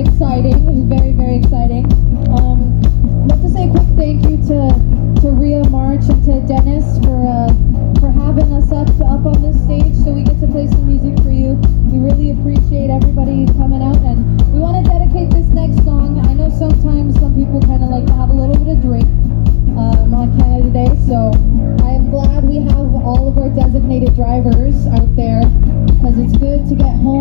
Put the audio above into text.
very exciting. It was very, very exciting. I'd like to say a quick thank you to Rhea March and to Dennis for having us up on this stage so we get to play some music for you. We really appreciate everybody coming out, and we want to dedicate this next song. I know sometimes some people kind of like to have a little bit of drink on Canada Day, so I am glad we have all of our designated drivers out there because it's good to get home